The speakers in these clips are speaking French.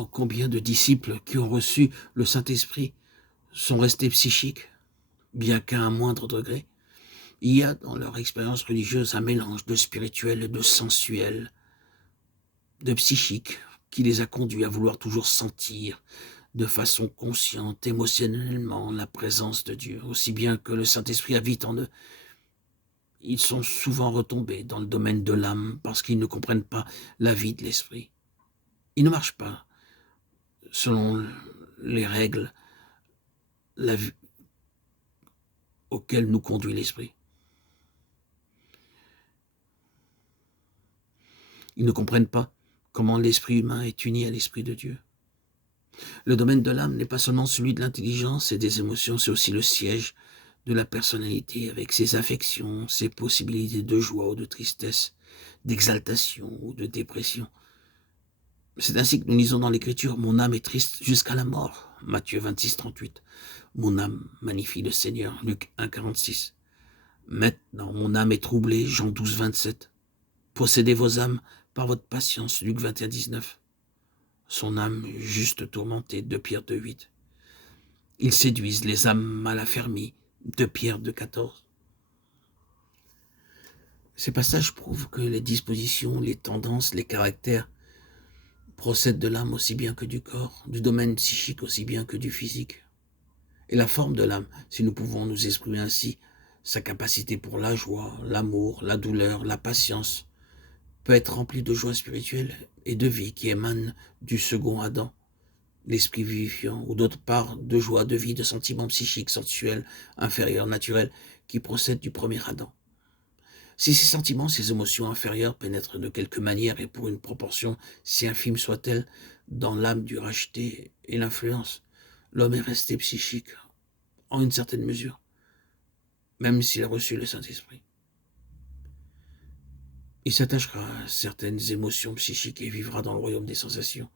Oh, combien de disciples qui ont reçu le Saint-Esprit sont restés psychiques, bien qu'à un moindre degré. Il y a dans leur expérience religieuse un mélange de spirituel et de sensuel, de psychique, qui les a conduits à vouloir toujours sentir de façon consciente, émotionnellement, la présence de Dieu, aussi bien que le Saint-Esprit habite en eux. Ils sont souvent retombés dans le domaine de l'âme parce qu'ils ne comprennent pas la vie de l'esprit. Ils ne marchent pas selon les règles la vie auxquelles nous conduit l'esprit. Ils ne comprennent pas comment l'esprit humain est uni à l'esprit de Dieu. Le domaine de l'âme n'est pas seulement celui de l'intelligence et des émotions, c'est aussi le siège de la personnalité avec ses affections, ses possibilités de joie ou de tristesse, d'exaltation ou de dépression. C'est ainsi que nous lisons dans l'Écriture « Mon âme est triste jusqu'à la mort » Matthieu 26, 38. « Mon âme magnifie le Seigneur » Luc 1, 46. « Maintenant, mon âme est troublée » Jean 12, 27. « Possédez vos âmes par votre patience » Luc 21, 19. Son âme juste tourmentée, 2 Pierre 2, 8. Ils séduisent les âmes mal affermies, 2 Pierre 2, 14. Ces passages prouvent que les dispositions, les tendances, les caractères procèdent de l'âme aussi bien que du corps, du domaine psychique aussi bien que du physique. Et la forme de l'âme, si nous pouvons nous exprimer ainsi, sa capacité pour la joie, l'amour, la douleur, la patience, peut être remplie de joie spirituelle et de vie qui émane du second Adam, l'esprit vivifiant, ou d'autre part de joie, de vie, de sentiments psychiques, sensuels, inférieurs, naturels, qui procèdent du premier Adam. Si ces sentiments, ces émotions inférieures pénètrent de quelque manière et pour une proportion, si infime soit-elle, dans l'âme du racheté et l'influence, l'homme est resté psychique, en une certaine mesure, même s'il a reçu le Saint-Esprit. Il s'attachera à certaines émotions psychiques et vivra dans le royaume des sensations,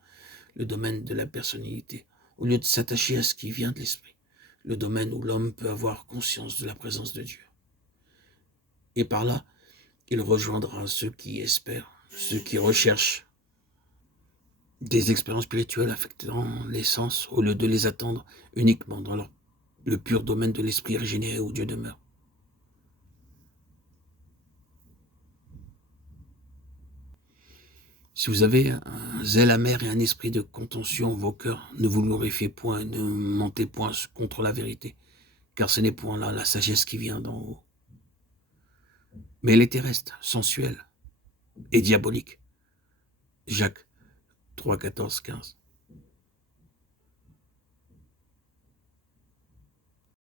le domaine de la personnalité, au lieu de s'attacher à ce qui vient de l'esprit, le domaine où l'homme peut avoir conscience de la présence de Dieu. Et par là, il rejoindra ceux qui espèrent, ceux qui recherchent des expériences spirituelles affectant les sens, au lieu de les attendre uniquement dans le pur domaine de l'esprit régénéré où Dieu demeure. Si vous avez un zèle amer et un esprit de contention en vos cœurs, ne vous glorifiez point, ne mentez point contre la vérité, car ce n'est point là la sagesse qui vient d'en haut. Mais elle est terrestre, sensuelle et diabolique. Jacques 3, 14, 15.